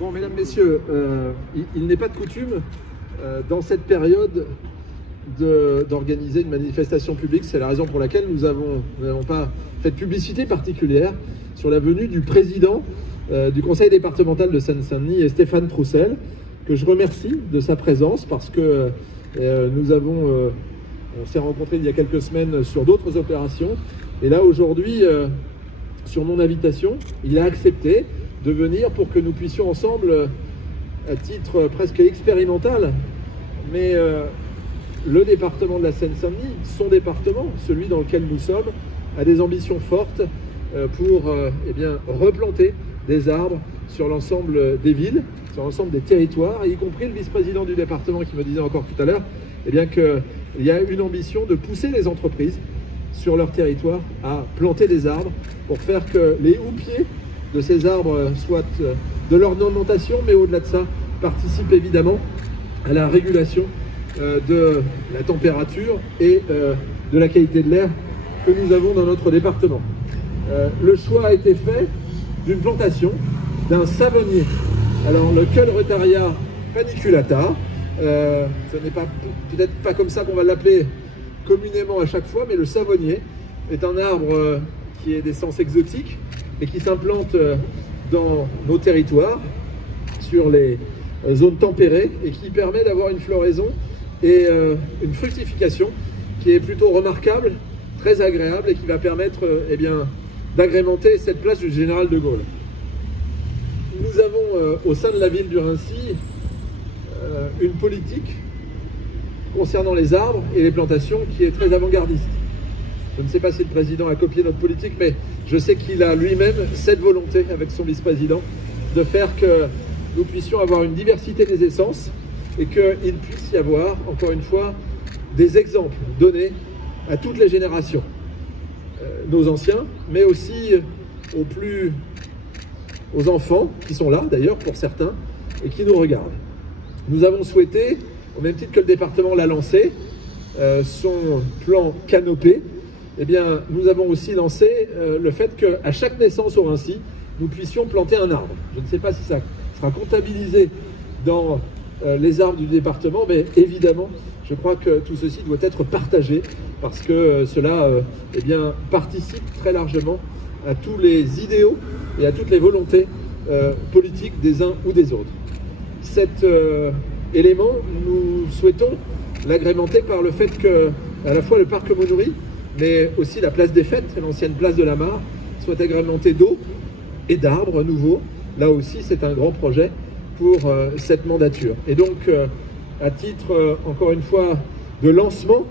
Bon, mesdames, messieurs, il n'est pas de coutume dans cette période d'organiser une manifestation publique. C'est la raison pour laquelle nous n'avons pas fait de publicité particulière sur la venue du président du conseil départemental de Seine-Saint-Denis, Stéphane Troussel, que je remercie de sa présence parce que on s'est rencontrés il y a quelques semaines sur d'autres opérations. Et là, aujourd'hui, sur mon invitation, il a accepté de venir pour que nous puissions ensemble, à titre presque expérimental, mais le département de la Seine-Saint-Denis, son département, celui dans lequel nous sommes, a des ambitions fortes pour replanter des arbres sur l'ensemble des villes, sur l'ensemble des territoires, y compris le vice-président du département qui me disait encore tout à l'heure qu'il y a une ambition de pousser les entreprises sur leur territoire à planter des arbres pour faire que les houppiers de ces arbres soient de l'ornementation, mais au-delà de ça, participent évidemment à la régulation de la température et de la qualité de l'air que nous avons dans notre département. Le choix a été fait d'une plantation d'un savonnier. Alors le Keulretaria paniculata, ce n'est peut-être pas comme ça qu'on va l'appeler communément à chaque fois, mais le savonnier est un arbre qui est d'essence exotique et qui s'implante dans nos territoires, sur les zones tempérées, et qui permet d'avoir une floraison et une fructification qui est plutôt remarquable, très agréable, et qui va permettre d'agrémenter cette place du Général de Gaulle. Nous avons au sein de la ville du Raincy une politique concernant les arbres et les plantations qui est très avant-gardiste. Je ne sais pas si le président a copié notre politique, mais je sais qu'il a lui-même cette volonté avec son vice-président de faire que nous puissions avoir une diversité des essences et qu'il puisse y avoir, encore une fois, des exemples donnés à toutes les générations, nos anciens, mais aussi aux enfants qui sont là d'ailleurs pour certains et qui nous regardent. Nous avons souhaité, au même titre que le département l'a lancé, son plan canopé, nous avons aussi lancé le fait qu'à chaque naissance au Raincy, nous puissions planter un arbre. Je ne sais pas si ça sera comptabilisé dans les arbres du département, mais évidemment, je crois que tout ceci doit être partagé parce que cela participe très largement à tous les idéaux et à toutes les volontés politiques des uns ou des autres. Cet élément, nous souhaitons l'agrémenter par le fait que à la fois le parc Monoury, mais aussi la place des Fêtes, l'ancienne place de la Mare, soit agrémentée d'eau et d'arbres nouveaux. Là aussi, c'est un grand projet pour cette mandature. Et donc, à titre, encore une fois, de lancement,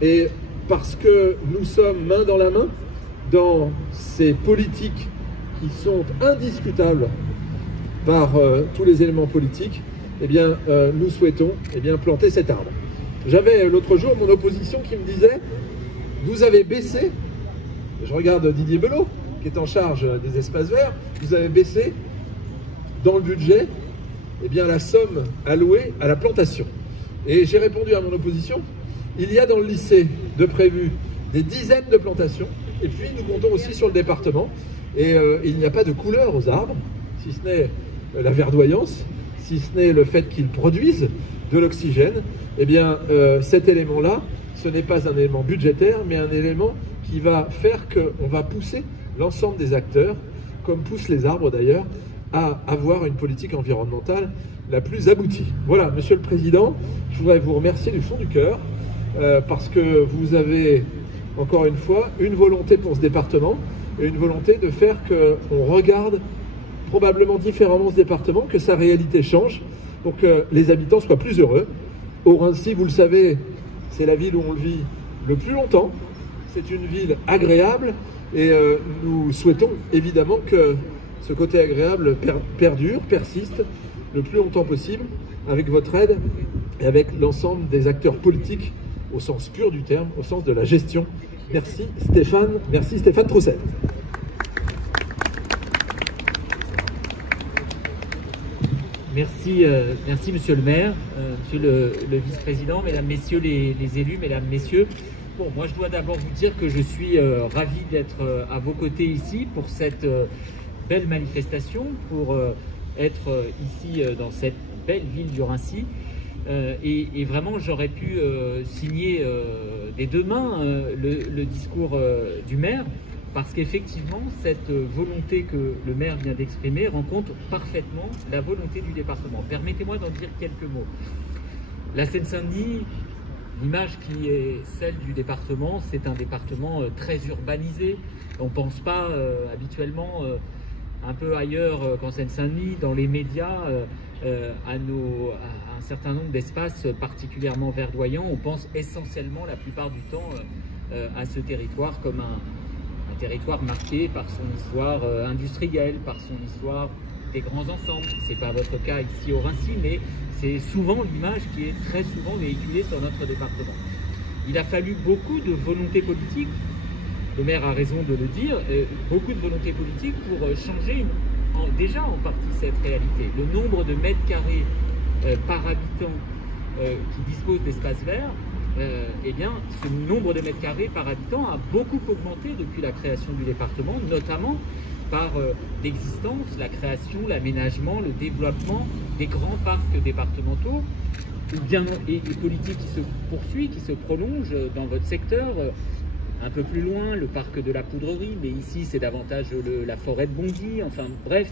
et parce que nous sommes main dans la main dans ces politiques qui sont indiscutables par tous les éléments politiques, nous souhaitons planter cet arbre. J'avais l'autre jour mon opposition qui me disait « Vous avez baissé », je regarde Didier Belot, qui est en charge des espaces verts, vous avez baissé dans le budget la somme allouée à la plantation. Et j'ai répondu à mon opposition, il y a dans le lycée de prévu des dizaines de plantations, et puis nous comptons aussi sur le département, et il n'y a pas de couleur aux arbres, si ce n'est la verdoyance, si ce n'est le fait qu'ils produisent de l'oxygène. Cet élément-là, ce n'est pas un élément budgétaire, mais un élément qui va faire qu'on va pousser l'ensemble des acteurs, comme poussent les arbres d'ailleurs, à avoir une politique environnementale la plus aboutie. Voilà, Monsieur le Président, je voudrais vous remercier du fond du cœur, parce que vous avez, encore une fois, une volonté pour ce département, et une volonté de faire qu'on regarde probablement différemment ce département, que sa réalité change, pour que les habitants soient plus heureux. Au Raincy, vous le savez, c'est la ville où on le vit le plus longtemps, c'est une ville agréable, et nous souhaitons évidemment que ce côté agréable perdure, persiste le plus longtemps possible, avec votre aide et avec l'ensemble des acteurs politiques au sens pur du terme, au sens de la gestion. Merci Stéphane Troussel. Merci Monsieur le maire, Monsieur le vice-président, Mesdames, Messieurs les élus, Mesdames, Messieurs. Bon, moi je dois d'abord vous dire que je suis ravi d'être à vos côtés ici pour cette belle manifestation, pour être ici dans cette belle ville du Raincy. Et vraiment, j'aurais pu signer des deux mains le discours du maire, parce qu'effectivement, cette volonté que le maire vient d'exprimer rencontre parfaitement la volonté du département. Permettez-moi d'en dire quelques mots. La Seine-Saint-Denis, l'image qui est celle du département, c'est un département très urbanisé. On ne pense pas habituellement un peu ailleurs qu'en Seine-Saint-Denis, dans les médias, à un certain nombre d'espaces particulièrement verdoyants. On pense essentiellement la plupart du temps à ce territoire comme un territoire marqué par son histoire industrielle, par son histoire des grands ensembles. Ce n'est pas votre cas ici au Raincy, mais c'est souvent l'image qui est très souvent véhiculée sur notre département. Il a fallu beaucoup de volonté politique, le maire a raison de le dire, beaucoup de volonté politique pour changer déjà en partie cette réalité. Le nombre de mètres carrés par habitant qui dispose d'espaces verts, eh bien, ce nombre de mètres carrés par habitant a beaucoup augmenté depuis la création du département, notamment par l'existence, la création, l'aménagement, le développement des grands parcs départementaux, ou bien et politique qui se poursuit, qui se prolonge dans votre secteur. Un peu plus loin, le parc de la Poudrerie, mais ici c'est davantage la forêt de Bondy. Enfin bref,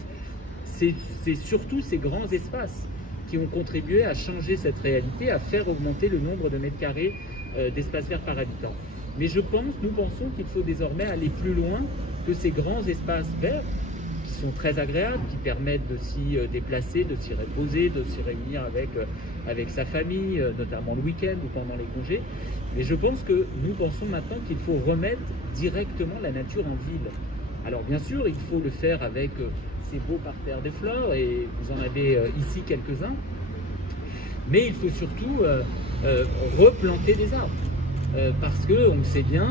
c'est surtout ces grands espaces qui ont contribué à changer cette réalité, à faire augmenter le nombre de mètres carrés d'espaces verts par habitant. Mais nous pensons qu'il faut désormais aller plus loin que ces grands espaces verts qui sont très agréables, qui permettent de s'y déplacer, de s'y reposer, de s'y réunir avec sa famille, notamment le week-end ou pendant les congés. Mais je pense que nous pensons maintenant qu'il faut remettre directement la nature en ville. Alors bien sûr, il faut le faire avec ces beaux parterres de fleurs, et vous en avez ici quelques-uns, mais il faut surtout replanter des arbres, parce qu'on le sait bien,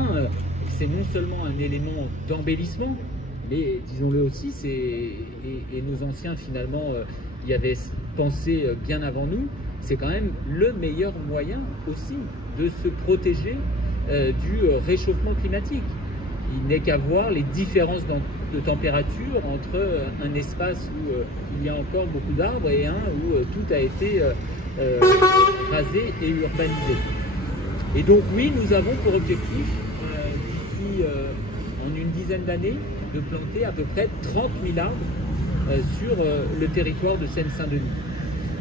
c'est non seulement un élément d'embellissement, mais disons-le aussi, et nos anciens finalement y avaient pensé bien avant nous, c'est quand même le meilleur moyen aussi de se protéger du réchauffement climatique. Il n'est qu'à voir les différences de température entre un espace où il y a encore beaucoup d'arbres et un où tout a été rasé et urbanisé. Et donc oui, nous avons pour objectif, d'ici en une dizaine d'années, de planter à peu près 30 000 arbres sur le territoire de Seine-Saint-Denis.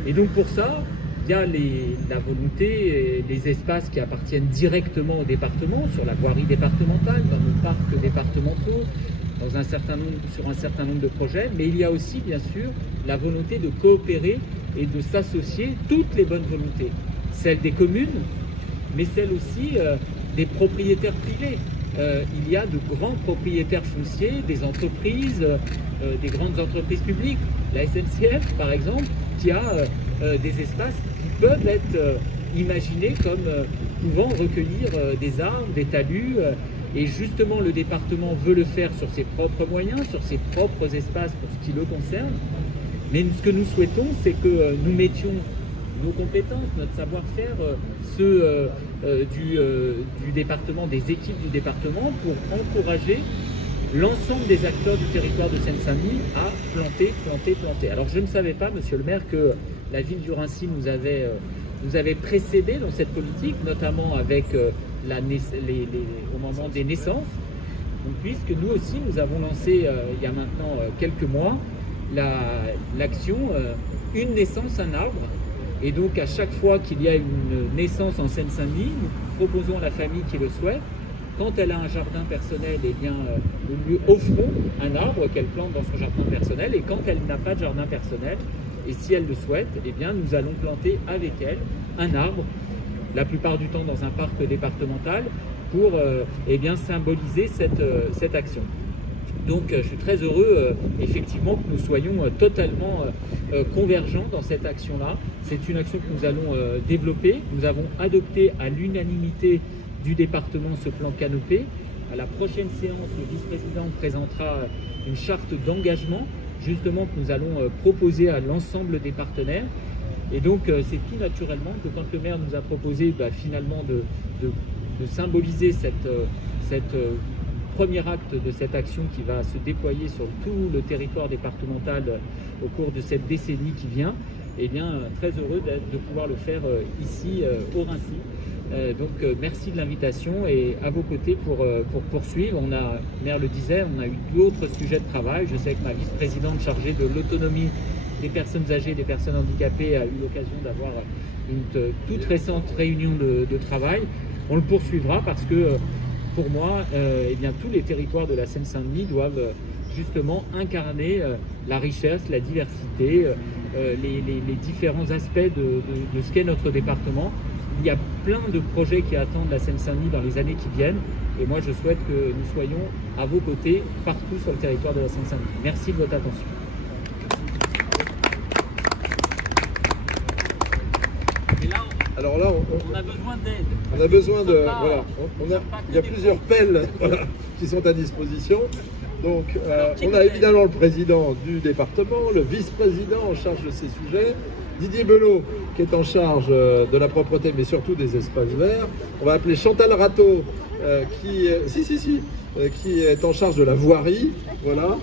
Et donc pour ça, il y a la volonté et les espaces qui appartiennent directement au département, sur la voirie départementale, dans nos parcs départementaux, sur un certain nombre de projets, mais il y a aussi bien sûr la volonté de coopérer et de s'associer, toutes les bonnes volontés, celles des communes, mais celles aussi des propriétaires privés. Il y a de grands propriétaires fonciers, des entreprises, des grandes entreprises publiques, la SNCF par exemple, qui a des espaces qui peuvent être imaginés comme pouvant recueillir des arbres, des talus, et justement le département veut le faire sur ses propres moyens, sur ses propres espaces pour ce qui le concerne. Mais ce que nous souhaitons, c'est que nous mettions nos compétences, notre savoir-faire, ceux du département, des équipes du département, pour encourager l'ensemble des acteurs du territoire de Seine-Saint-Denis à planter, planter, planter. Alors je ne savais pas, monsieur le maire, que la ville du Raincy nous avait précédé dans cette politique, notamment avec au moment des naissances. Donc, puisque nous aussi, nous avons lancé il y a maintenant quelques mois l'action Une naissance, un arbre. Et donc à chaque fois qu'il y a une naissance en Seine-Saint-Denis, nous proposons à la famille qui le souhaite, quand elle a un jardin personnel, eh bien, nous lui offrons un arbre qu'elle plante dans son jardin personnel. Et quand elle n'a pas de jardin personnel, et si elle le souhaite, eh bien, nous allons planter avec elle un arbre, la plupart du temps dans un parc départemental, pour eh bien, symboliser cette action. Donc je suis très heureux effectivement que nous soyons totalement convergents dans cette action-là. C'est une action que nous allons développer. Nous avons adopté à l'unanimité du département ce plan canopé. À la prochaine séance, le vice-président présentera une charte d'engagement justement que nous allons proposer à l'ensemble des partenaires. Et donc c'est tout naturellement que quand le maire nous a proposé finalement de symboliser cette premier acte de cette action qui va se déployer sur tout le territoire départemental au cours de cette décennie qui vient. Eh bien, très heureux de pouvoir le faire ici au Raincy. Donc merci de l'invitation et à vos côtés pour poursuivre. Le maire le disait, on a eu d'autres sujets de travail. Je sais que ma vice-présidente chargée de l'autonomie des personnes âgées et des personnes handicapées a eu l'occasion d'avoir une toute récente réunion de travail. On le poursuivra parce que pour moi, eh bien, tous les territoires de la Seine-Saint-Denis doivent justement incarner la richesse, la diversité, les différents aspects de ce qu'est notre département. Il y a plein de projets qui attendent la Seine-Saint-Denis dans les années qui viennent et moi je souhaite que nous soyons à vos côtés partout sur le territoire de la Seine-Saint-Denis. Merci de votre attention. Et là, alors là, on a besoin d'aide. On a besoin de... Voilà, il y a plusieurs pelles qui sont à disposition. Donc, on a évidemment le président du département, le vice-président en charge de ces sujets, Didier Belot, qui est en charge de la propreté, mais surtout des espaces verts. On va appeler Chantal Rateau, qui est en charge de la voirie. Voilà.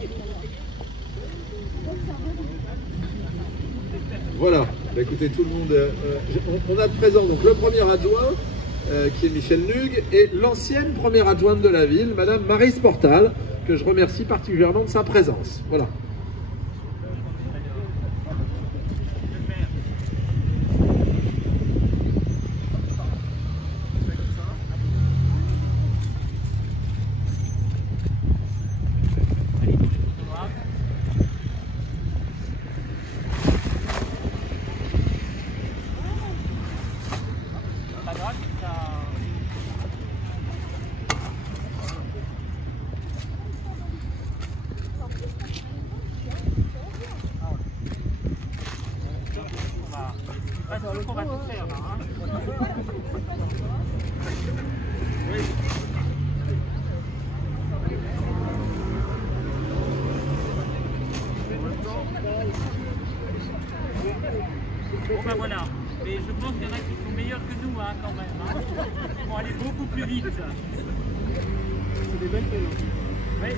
Voilà. Bah, écoutez, tout le monde... on a présent donc le premier adjoint, qui est Michel Nugue, et l'ancienne première adjointe de la ville, Madame Marie Sportal, que je remercie particulièrement de sa présence. Voilà. On va tout faire là, hein. Bon ben voilà, mais je pense qu'il y en a qui sont meilleurs que nous hein, quand même. Hein. Ils vont aller beaucoup plus vite. C'est des belles pélos. Oui.